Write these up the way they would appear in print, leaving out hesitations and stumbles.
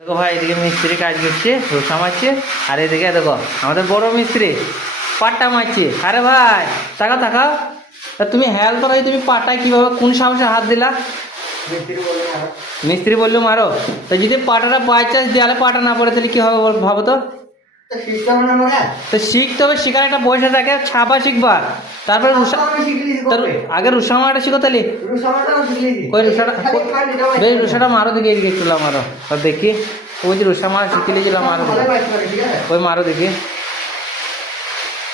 দেখো ভাই, এদিকে মিস্ত্রি কাজ করছে, রোসা মারছে। আর এদিকে দেখো আমাদের বড় মিস্ত্রি পাট্টা মারছে। আরে ভাই তাকাও তাকাও, তা তুমি হেল্প করাই, তুমি পাটায় কিভাবে কোন সাহসে হাত দিলা? মিস্ত্রি বললো মারো। তো যদি পাটাটা বাই চান্স দেয়ালে পাটা না পড়ে তাহলে কি হবে ভাবো তো? তো শিখতে হবে, শিখার একটা বয়স থাকে, ছাপা শিখবা, তারপরে আগে রুসা মারাটা শিখো। তাহলে ওই রুসাটা, বেশ রুসাটা মারো, দিকে এদিকে একটু মারো আর দেখি। ওই যে রুসা মারা শিখে নিয়েছিলাম, মারো ওই মারো দেখি।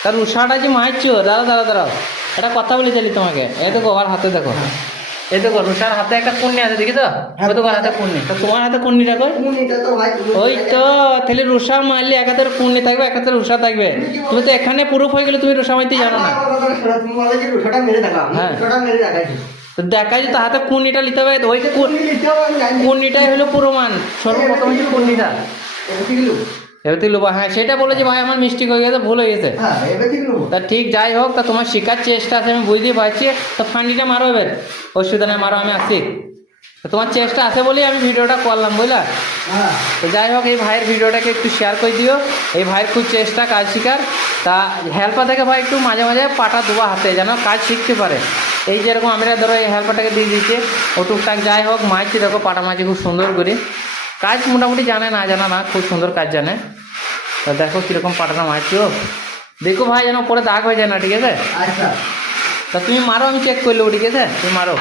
তার রুসাটা যে মারছো, দাঁড়াও দাঁড়াও দাঁড়াও, একটা কথা বলি তাহলে তোমাকে। এই দেখো আমার হাতে দেখো, এই দেখো রুসার হাতে একটা কুন্নি আছে, দেখি তো? ওই তোমার হাতে কুন্নি, তো তোমার হাতে কুন্নিটা কই? ওই তো, তাহলে রুসা মারলে এক হাতের কুন্নি থাকবে, এক হাতের রুসা থাকবে। তুমি তো এখানে প্রুফ হয়ে গেলে তুমি রুসা মারতে জানো না। হ্যাঁ, তো দেখা যেত হাতে কুন্নিটা নিতে হবে, ওই কুন্নিটাই হলো প্রমাণ, সর্বপ্রথম হচ্ছে কুন্নিটা। এবার তুই লোবা, হ্যাঁ সেটা বলে যে ভাই আমার মিস্টেক হয়ে গেছে, ভুল হয়ে গেছে। তা ঠিক যাই হোক, তা তোমার শেখার চেষ্টা আছে আমি বুঝতে পারছি। তো ফান্ডিটা মারো, এবার অসুবিধা নেই, মারো, আমি আসছি। তো তোমার চেষ্টা আছে বলেই আমি ভিডিওটা করলাম, বুঝলা? তো যাই হোক, এই ভাইয়ের ভিডিওটাকে একটু শেয়ার করে দিও। এই ভাইয়ের খুব চেষ্টা কাজ শেখার। তা হেল্পার থেকে ভাই একটু মাঝে মাঝে পাটা দেওয়া হাতে, যেন কাজ শিখতে পারে। এই যেরকম আমরা ধরো এই হেল্পারটাকে দিয়ে দিচ্ছি, ও টুকটাক যাই হোক মারছি, দেখো পাটা মারছি খুব সুন্দর করে। কাজ মোটামুটি জানে, না জানা না, খুব সুন্দর কাজ জানে। তা দেখো কিরকম পাটাটা মারছি ও, দেখো ভাই যেন পরে দাগ হয়ে যায় না, ঠিক আছে? তা তুমি মারো, আমি চেক করলেও, ঠিক আছে? তুমি মারো।